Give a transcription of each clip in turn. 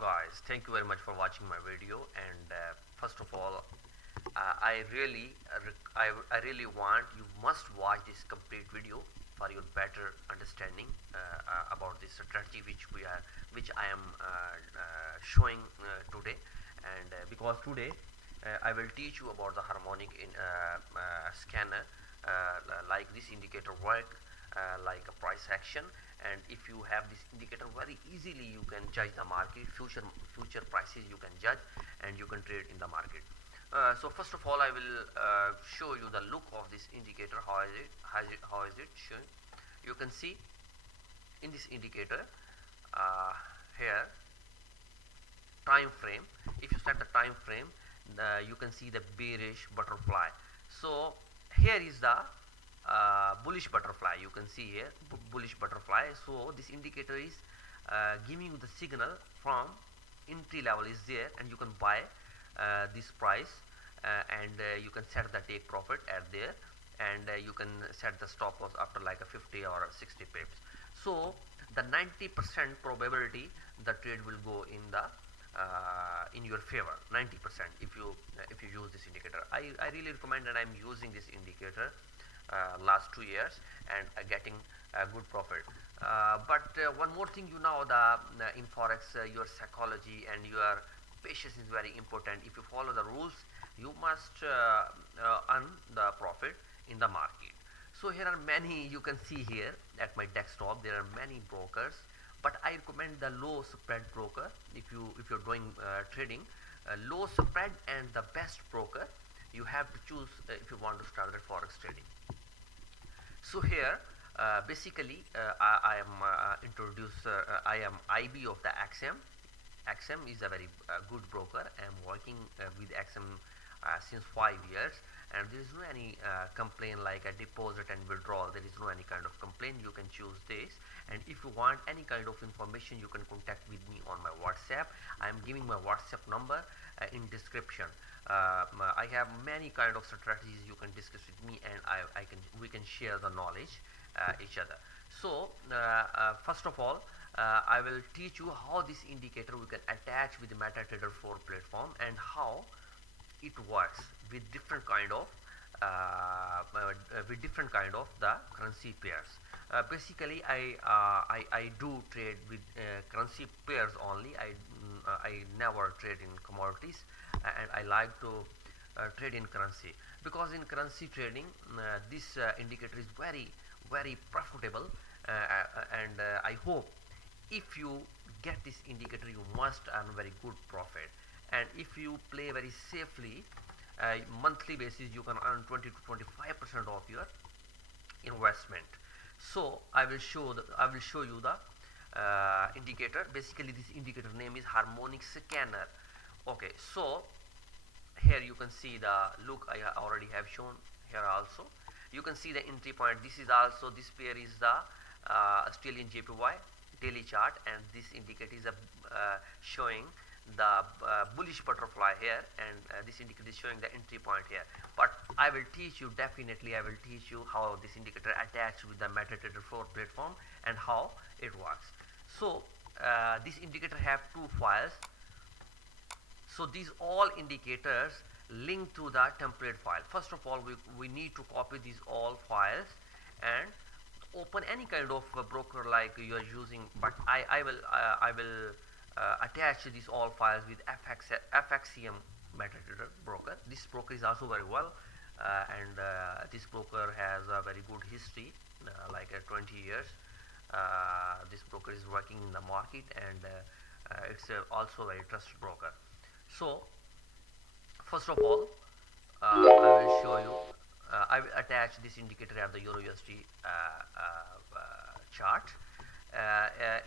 guys, thank you very much for watching my video. And first of all, I really want you must watch this complete video for your better understanding about this strategy which I am showing today. And because today I will teach you about the harmonic scanner, like this indicator work, like a price action. And if you have this indicator, very easily you can judge the market, future prices you can judge, and you can trade in the market. So first of all, I will show you the look of this indicator. How is it showing? You can see in this indicator here, time frame. If you set the time frame, you can see the bearish butterfly. So here is the bullish butterfly. You can see here bullish butterfly. So this indicator is giving you the signal from entry level is there, and you can buy this price, and you can set the take profit at there, and you can set the stop loss after like a 50 or 60 pips. So the 90% probability the trade will go in your favor. 90% if you use this indicator. I really recommend, and I'm using this indicator last 2 years, and getting a good profit. But one more thing, in forex, your psychology and your patience is very important. If you follow the rules, you must earn the profit in the market. So here are many, you can see here at my desktop, there are many brokers, but I recommend the low spread broker. If you're doing trading, low spread and the best broker you have to choose if you want to start the forex trading. So here basically I am I am IB of the XM. XM is a very good broker. I am working with XM since 5 years, and there is no any complaint like a deposit and withdrawal. There is no any kind of complaint. You can choose this, and if you want any kind of information, you can contact with me on my WhatsApp. I am giving my WhatsApp number in description. I have many kind of strategies you can discuss with me, and we can share the knowledge each other. So first of all, I will teach you how this indicator we can attach with the MetaTrader 4 platform, and how it works with different kind of the currency pairs. Basically, I do trade with currency pairs only. I never trade in commodities, and I like to trade in currency, because in currency trading this indicator is very profitable, and I hope if you get this indicator, you must earn very good profit. And if you play very safely, monthly basis, you can earn 20 to 25% of your investment. So I will show you the indicator. Basically, this indicator name is harmonic scanner. Okay, so here you can see the look. I already have shown here. Also you can see the entry point. This pair is the Australian JPY daily chart, and this indicator is showing the bullish butterfly here, and this indicator is showing the entry point here. But I will teach you, definitely I will teach you how this indicator attached with the MetaTrader 4 platform and how it works. So this indicator have two files. So these all indicators link to the template file. First of all, we need to copy these all files and open any kind of broker like you are using. But I will attach these all files with FXCM MetaTrader broker. This broker is also very well, and this broker has a very good history, like 20 years. This broker is working in the market, and it's also a very trusted broker. So first of all, I will show you. I will attach this indicator at the Euro USD chart.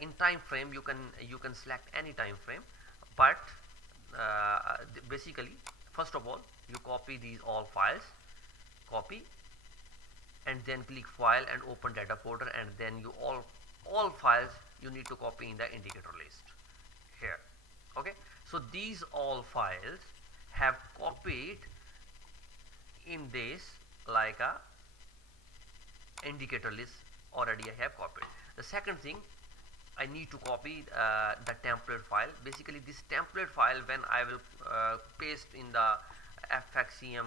In time frame, you can select any time frame, but basically, first of all, you copy these all files, copy, and then click file and open data folder, and then you all files you need to copy in the indicator list here. Okay, so these all files have copied in this like a indicator list already I have copied. The second thing, I need to copy the template file file. Basically this template file, when I will paste in the FXCM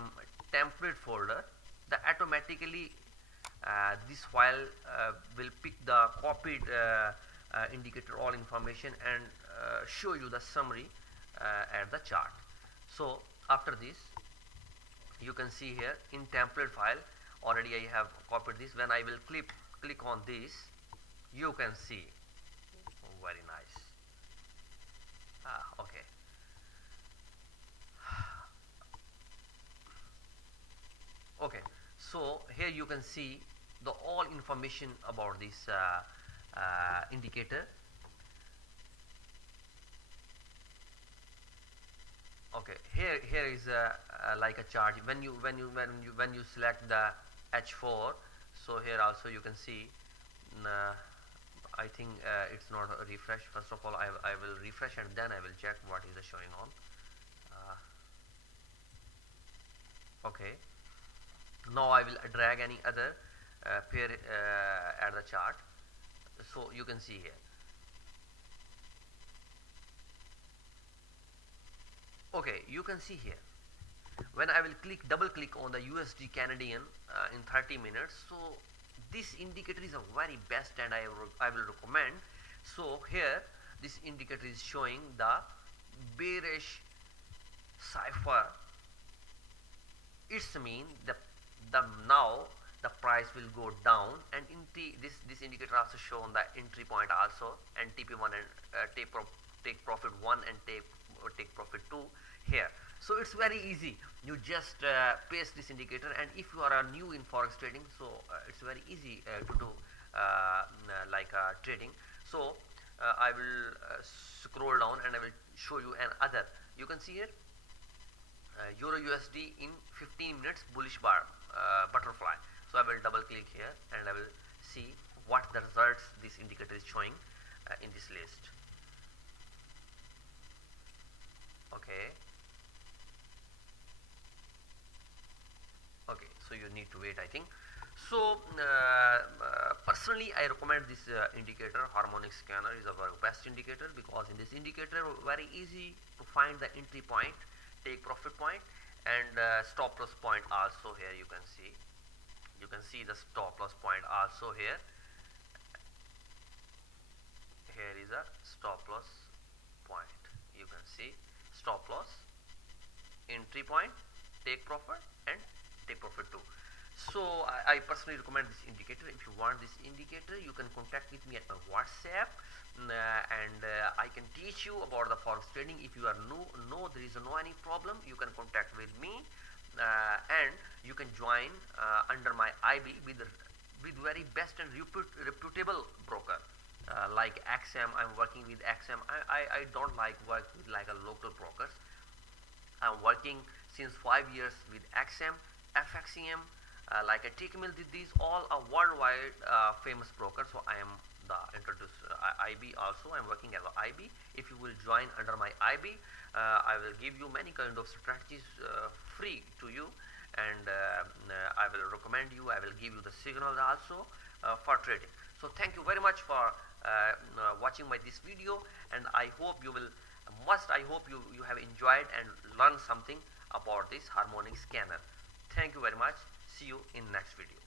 template folder, the automatically this file will pick the copied indicator all information and show you the summary at the chart. So after this, you can see here in template file already I have copied this. When I will click on this, you can see. Very nice. Okay. Okay, so here you can see the all information about this indicator. Okay, here is like a chart. When you select the H4, so here also you can see. I think it's not a refresh. First of all, I will refresh and then I will check what is the showing on. Okay, now I will drag any other pair at the chart, so you can see here. Okay, you can see here when I will double click on the USD Canadian in 30 minutes, so this indicator is a very best and I will recommend. So here this indicator is showing the bearish cipher. It's mean the now the price will go down, and in this indicator also shown the entry point also, and TP1 and take profit 1 and take profit 2 here. So it's very easy. You just paste this indicator, and if you are new in forex trading, so it's very easy to do trading. So I will scroll down and I will show you another. You can see here Euro USD in 15 minutes bullish bar butterfly. So I will double click here and I will see what the results this indicator is showing in this list. Okay. Okay, so you need to wait, I think. So personally I recommend this indicator. Harmonic scanner is our best indicator, because in this indicator very easy to find the entry point, take profit point, and stop loss point also. Here you can see the stop loss point also. Here is a stop loss point. You can see stop loss, entry point, take profit, and take profit too. So I personally recommend this indicator. If you want this indicator, you can contact with me at my WhatsApp, and I can teach you about the forex trading. If you are new, there is no any problem, you can contact with me, and you can join under my IB with very best and reputable broker like XM. I'm working with XM. I don't like work with like a local brokers. I'm working since 5 years with XM, FXCM, like a T-Mill. These all are worldwide famous brokers. So I am the introduced IB also. I'm working as a IB. If you will join under my IB, I will give you many kind of strategies free to you, and I will recommend you. I will give you the signals also for trading. So thank you very much for watching this video, and I hope you will I hope you have enjoyed and learned something about this harmonic scanner. Thank you very much. See you in next video.